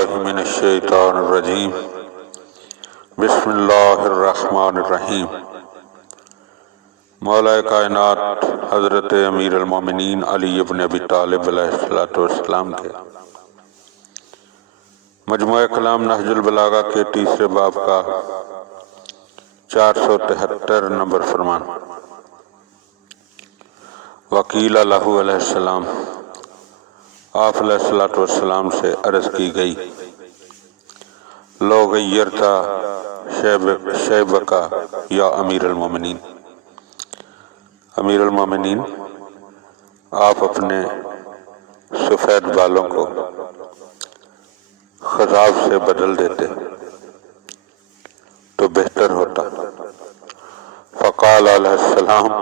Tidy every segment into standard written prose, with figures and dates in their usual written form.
باللہ من الشیطان الرجیم بسم اللہ الرحمن الرحیم۔ مولا کائنات حضرت امیر المومنین علی بن ابی طالب علیہ السلام کے مجموعہ کلام نہج البلاغہ کے تیسرے باب کا 473 نمبر فرمان۔ وکیل لہ علیہ السلام، آپ علیہ السلام سے عرض کی گئی، لو غیرتا شیبکا یا امیر المومنین، امیر المومنین آپ اپنے سفید بالوں کو خضاب سے بدل دیتے تو بہتر ہوتا۔ فقال علیہ السلام،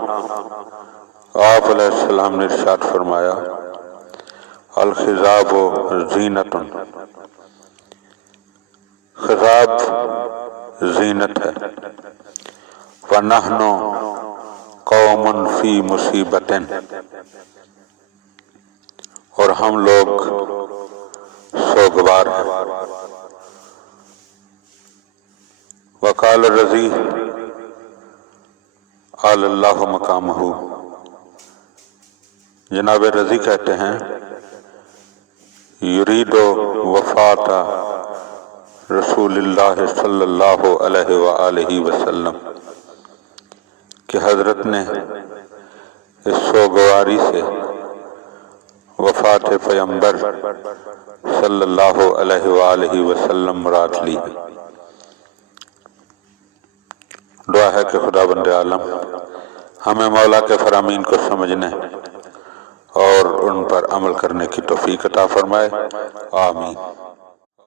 آپ علیہ السلام نے ارشاد فرمایا، الخضاب زینت، خضاب زینت ہے، وَنَحْنُ قَوْمٌ فِي مُصِیبَةٍ، اور ہم لوگ سوگوار ہیں۔ وقال رضی علی اللہ مقامہ، جناب رضی کہتے ہیں، یرید وفات رسول اللہ صلی اللہ علیہ وآلہ وسلم، کہ حضرت نے اس سوگواری سے وفات پیغمبر صلی اللہ علیہ وآلہ وسلم مراد لی۔ دعا ہے کہ خدا بند عالم ہمیں مولا کے فرامین کو سمجھنے اور ان پر عمل کرنے کی توفیق عطا فرمائے، آمین۔